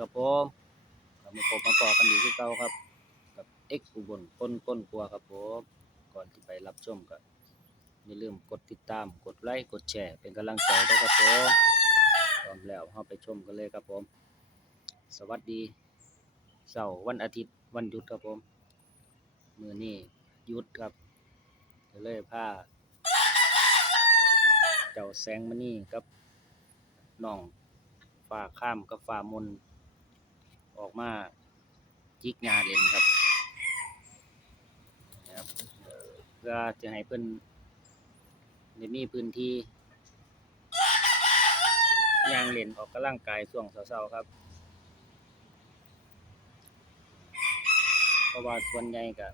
ครับผมกลับมาพบมาต่อกันอีที่เก่าครับ กับเอ็กอุบลก้นก้นกลัวครับผมก่อนที่ไปรับชมก็อย่าลืมกดติดตามกดไลค์กดแชร์เป็นกำลังใจด้วยครับผมพร้อมแล้วเราไปชมกันเลยครับผม สวัสดีเสาร์วันอาทิตย์วันหยุดครับผมมือนี้หยุดครับก็เลยพาเจ้าแสงมณีกับน้องฝ่าข้ามกับฝ่ามน ออกมาจิกงาเล่นครับนะครับเพื่อจะให้เพิ่นได้มีพื้นที่ยางเล่นออกกำลังกายช่วงเช้าๆครับเพราะว่าส่วนใหญ่ก็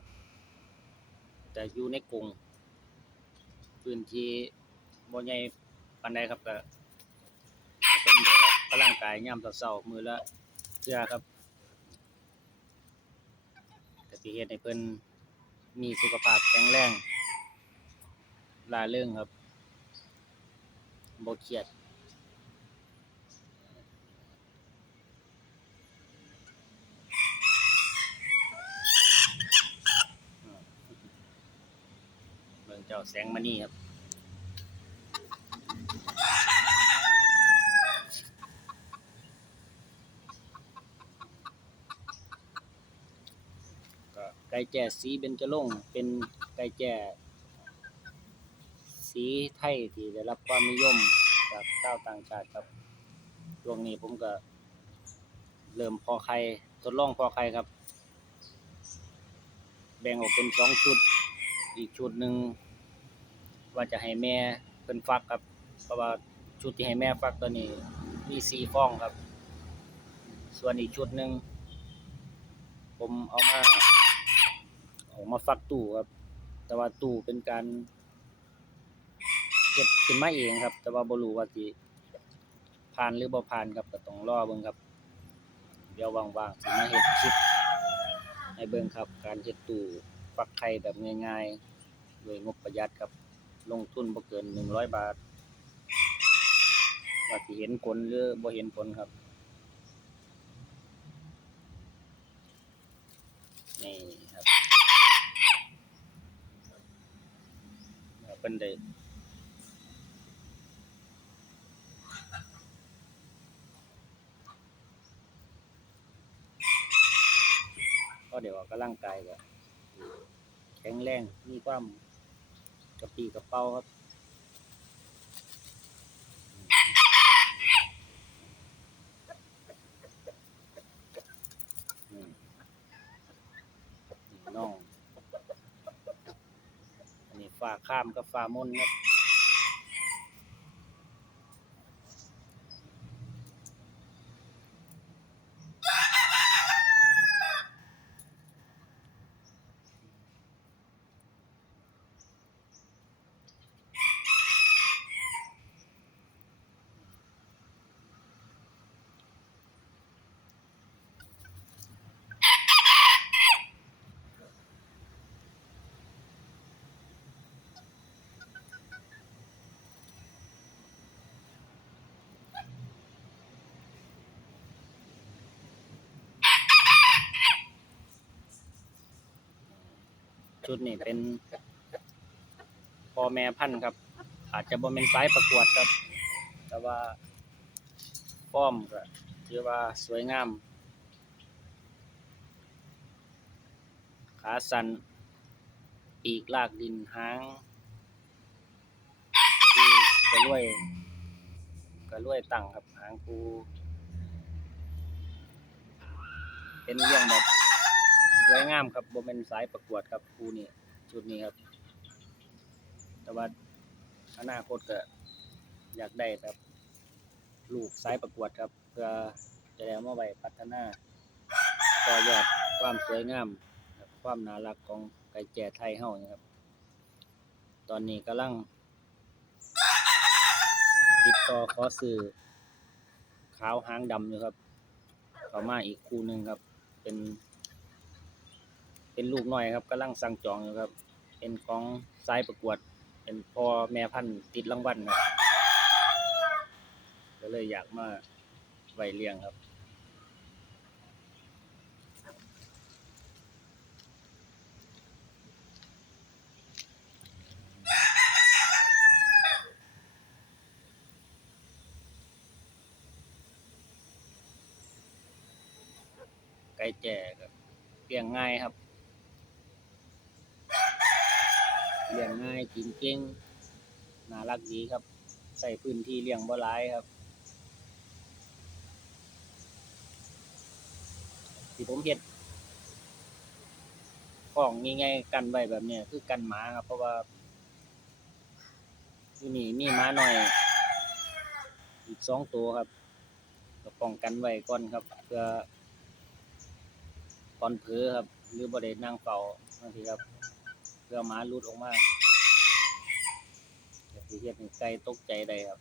จะอยู่ในกรุงพื้นที่บ่ใหญ่ปานใดครับก็เพิ่นได้ออกกำลังกายยามเช้าๆมื้อละเทื่อครับ สิเฮ็ดให้เพิ่นมีสุขภาพแข็งแรงลาเรื่องครับบ่เครียดเบิ่งเจ้าแสงมณีครับ ก็ไก่แจ้สีเบญจรงค์เป็นไก่แจ้สีไทยที่ได้รับความนิยมจากชาวต่างชาติครับช่วงนี้ผมก็เริ่มพอไข่ทดลองพอไข่ครับ แบ่งออกเป็นสองชุด อีกชุดหนึ่งว่าจะให้แม่เพิ่นฟักครับ เพราะว่าชุดที่ให้แม่ฟักตัวนี้มีสี่ฟองครับ ส่วนอีกชุดหนึ่งผมเอามา เอามาฟักตู้ครับ แต่ว่าตู้เป็นการเก็บขึ้นมาเองครับ แต่ว่าบรูว่าสิผ่านหรือบ่ผ่านครับก็ต้องรอเบิ่งครับ เดี๋ยวว่างๆสิมาเฮ็ดคลิปให้เบิ่งครับ การเฮ็ดตู้ฟักไข่แบบง่ายๆ โดยงบประหยัดครับ ลงทุนบ่เกิน100บาทว่าสิเห็นผลหรือบ่เห็นผลครับนี่ครับแล้วเพิ่นได้ก็เดี๋ยวก็ร่างกายก็แข็งแรงมีความกระปีกระเป๋าครับอืมนี่น้อง อันนี้ ฟ้าข้ามกับฟ้ามนครับ ชุดนี้เป็นพ่อแม่พันธุ์ครับ อาจจะบ่เป็นสายประกวดครับ แต่ว่าฟอร์มก็ถือว่าสวยงาม ขาสันปีกลากดินหางคือกระรวยกระรวยตั้งครับหางคูเป็นเรื่องแบบ สวยงามครับบ่เป็นสายประกวดครับคู่นี้ชุดนี้ครับ แต่ว่าอนาคตก็อยากได้แบบลูกสายประกวดครับ เพื่อจะได้มาไว้พัฒนาต่อยอดความสวยงาม ความน่ารักของไก่แจ้ไทยเฮานะครับ ตอนนี้กำลัง ติดต่อขอซื้อขาวหางดำอยู่ครับเข้ามาอีกคู่หนึ่งครับ เป็น เป็นลูกน้อยครับกำลังสั่งจองอยู่ครับ เป็นของสายประกวด เป็นพ่อแม่พันธุ์ติดรางวัลครับก็เลยอยากมาไวเลี้ยงครับไก่แจ่เลี้ยงง่ายครับ เลี้ยงง่ายกินเก่งน่ารักดีครับ ใส่พื้นที่เลี้ยงบ่หลายครับที่ผมเฮ็ดของง่ายๆกันไว้แบบเนี้ยคือกันหมาครับ เพราะว่าที่นี่มีหมาหน่อย อีกสองตัวครับก็ป้องกันไว้ก่อนครับ เพื่อตอนเผลอครับ หรือบ่ได้นั่งเฝ้าบางทีครับ เพื่อหมาหลุดออกมาก็สิเห็ดให้ไก่ตกใจได้ครับ